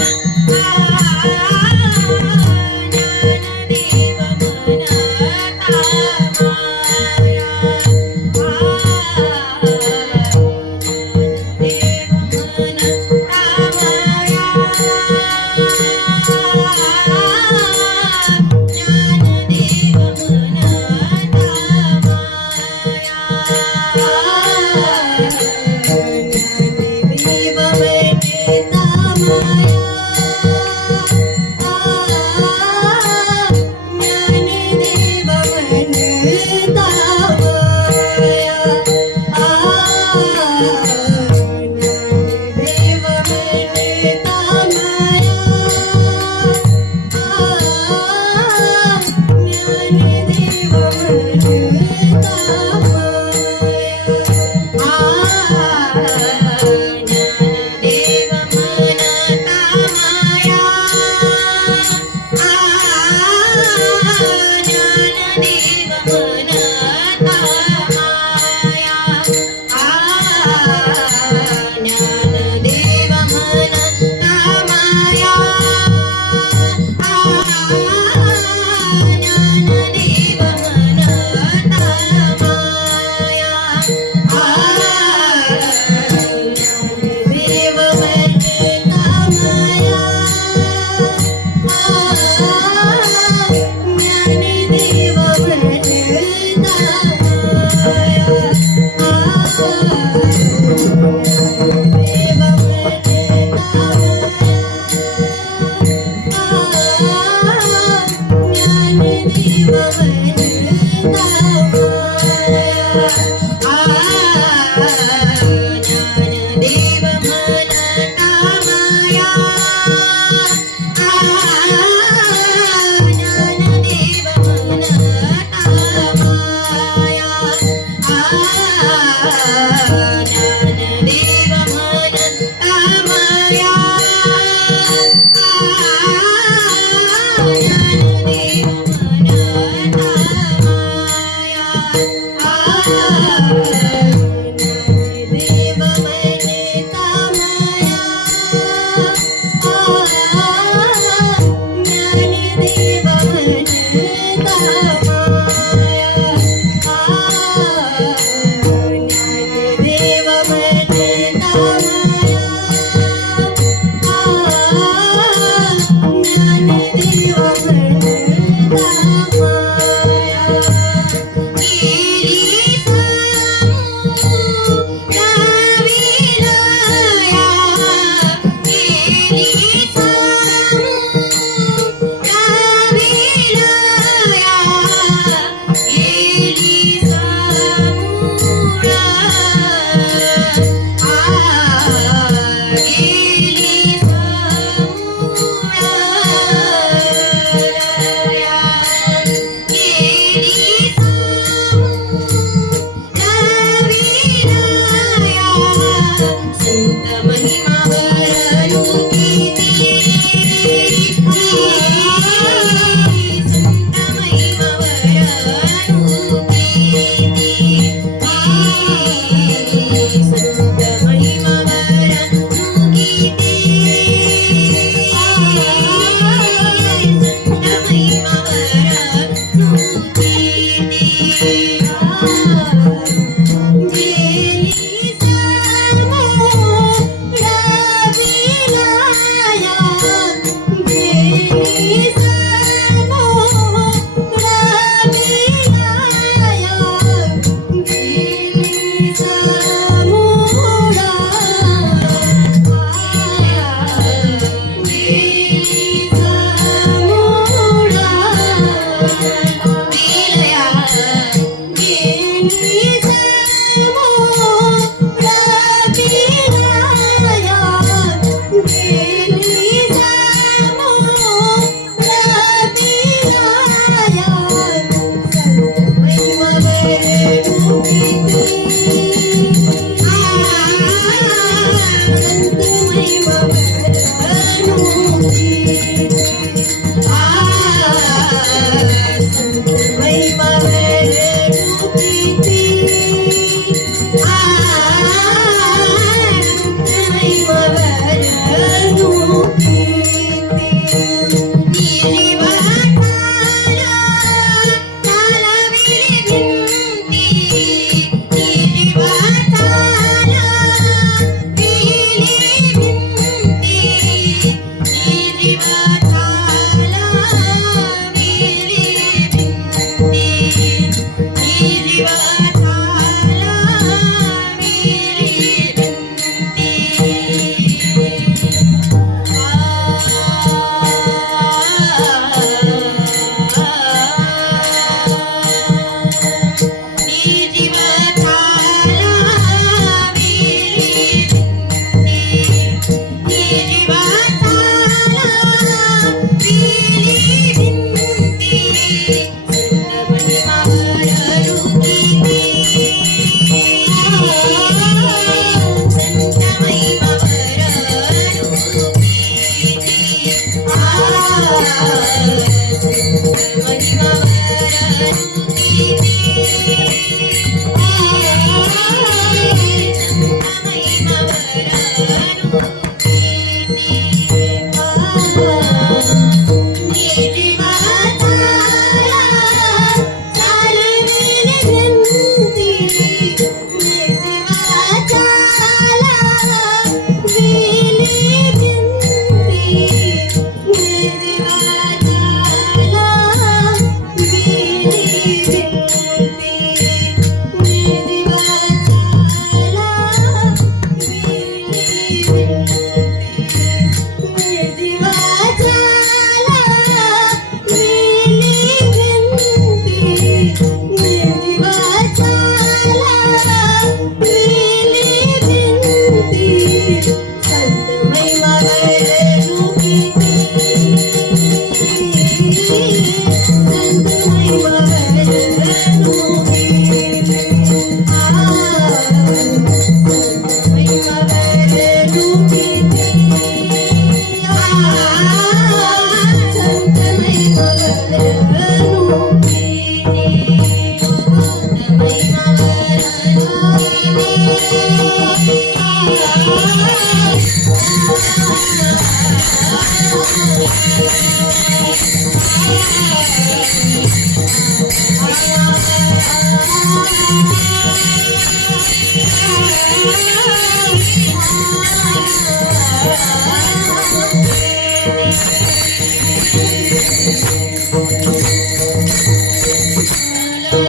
Música love I'm not a Thank